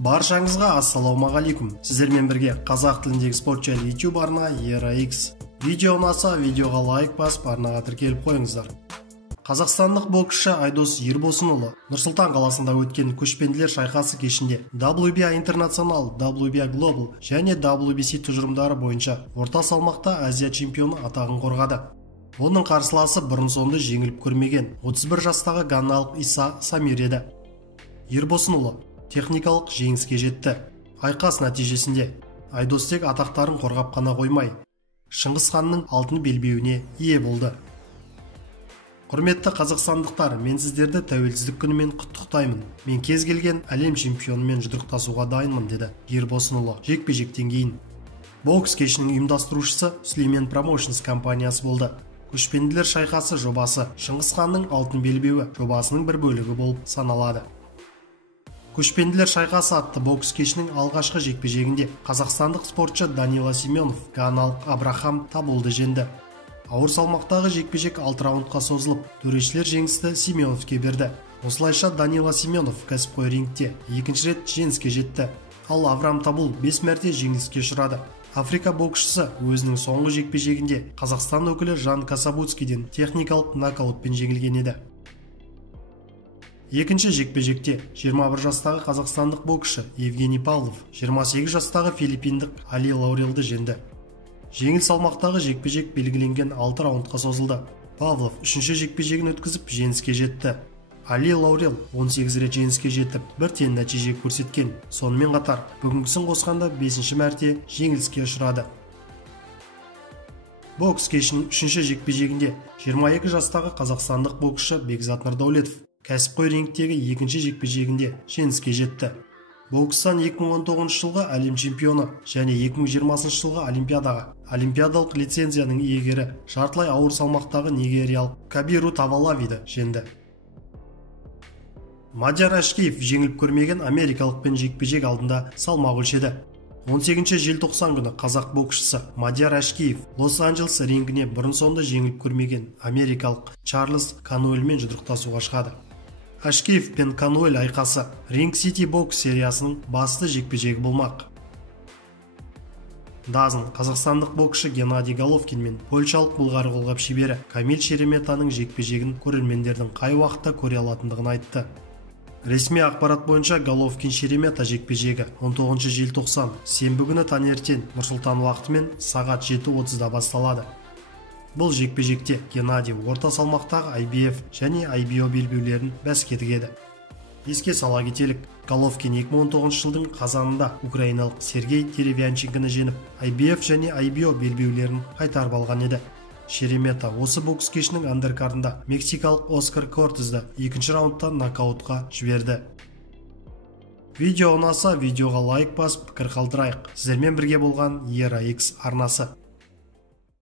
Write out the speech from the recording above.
Баршаңызға ассалаумағалейкум. Сіздермен бірге қазақ тіліндегі спорт жайлы YouTube арна ERA-X. Видео ұнаса, видеоға лайк басып, арнаға тіркеліп қойыңыздар. Қазақстандық боксшы Айдос Ербосынұлы Нұр-Сұлтан қаласында өткен көшпенділер шайқасы кешінде WBA International, WBA Global және WBC тұжырымдары бойынша орта салмақта Азия чемпионы атағын қорғады. Оның қарсыласы бұрын-соңды жеңіліп көрмеген 31 жастағы ганалық Иса Самир еді. Ербосынұлы техникалық жеңіске жетті. Айқас нәтижесінде Айдос тек атақтарын қорғап қана қоймай, Шыңғыс ханның алтын белбеуіне ие болды. Құрметті қазақстандықтар, мен сіздерді тәуелсіздік күнімен құттықтаймын. Мен кез келген әлем чемпионымен жұдырықтасуға дайынмын, деді Ербосынұлы жекпе-жектен кейін. Бокс кешінің ұйымдастырушысы Сүлеймен Промоушнс компаниясы болды. Көшпенділер шайқасы жобасы Шыңғыс ханның алтын белбеуі жобасының бір бөлігі болып саналады. Көшпенділер шайқасы атты бокс кешінің алғашқы жекпе-жегінде қазақстандық спортшы Данила Семенов ганалық Абрахам Табулды жеңді. Ауыр салмақтағы жекпе-жек 6 раундқа созылып, төрешілер жеңісті Семеновке берді. Осылайша Данила Семенов кәсіпқой рингте екінші рет жеңіске жетті, ал Авраам Табул 5 мәрте жеңіліске ұшырады. Африка боксшысы өзінің соңғы жекпе-жегінде Қазақстан өкілі Жан Касабутскийден техникалық нокаутпен жеңілген еді. Екінші жекпе-жекте 21 жастағы қазақстандық боксшы Евгений Павлов 28 жастағы филиппиндік Али Лаурелді жеңді. Жеңіл салмақтағы жекпе-жек белгіленген 6 раундқа созылды. Павлов үшінші жекпе-жегін өткізіп жеңіске жетті. Али Лаурел 18 рет жеңіске жетіп, бір тең нәтиже көрсеткен. Сонымен қатар, бүгінгісін қосқанда 5-ші мәрте жеңіліске ұшырады. Бокс кешінің үшінші жекпе-жегінде 22 жастағы қазақстандық боксшы Бекзат Нұрдәулетов кәсіпқой рингтегі екінші жекпе-жегінде жеңіске жетті. Бокстан 2019 жылғы әлем чемпионы және 2020 жылғы олимпиадалық лицензияның иегері жартылай ауыр салмақтағы нигериялық Кабиру Тавалавиді жеңді. Мадияр Ашкеев жеңіліп көрмеген америкалықпен жекпе-жек алдында салмақ өлшеді. 18 желтоқсан күні қазақ боксшысы Мадияр Ашкеев Лос-Анджелес рингіне бұрын-соңды жеңіліп көрмеген америкалық Чарльз Кануэльмен жұдырықтасуға шығады. Ашкеев пен Кануэль айқасы Ring City бокс сериясының басты жекпе-жегі болмақ. Дазын қазақстандық боксшы Геннадий Головкин мен польшалық былғары қолғап шебері Камил Шереметаның жекпе-жегін көрермендердің қай уақытта көре алатындығын айтты. Ресми ақпарат бойынша Головкин Шеремета жекпе-жегі 19 желтоқсан сенбі күні таңертең Нұр-Сұлтан уақытымен сағат 7:30-да басталады. Бұл жекпе-жекте Геннадий орта салмақтағы IBF және IBO белбеулерін бәске тігеді. Еске сала кетелік, Головкин 2019 жылдың қазанында украиналық Сергей Деревянченконы жеңіп, IBF және IBO белбеулерін қайтарып алған еді. Шеремета осы бокс кешінің андеркардында мексикалық Оскар Кортезді екінші раундта нокаутқа жіберді. Видео ұнаса, видеоға лайк басып, пікір қалдырайық. Сіздермен бірге болған ERA-X арнасы.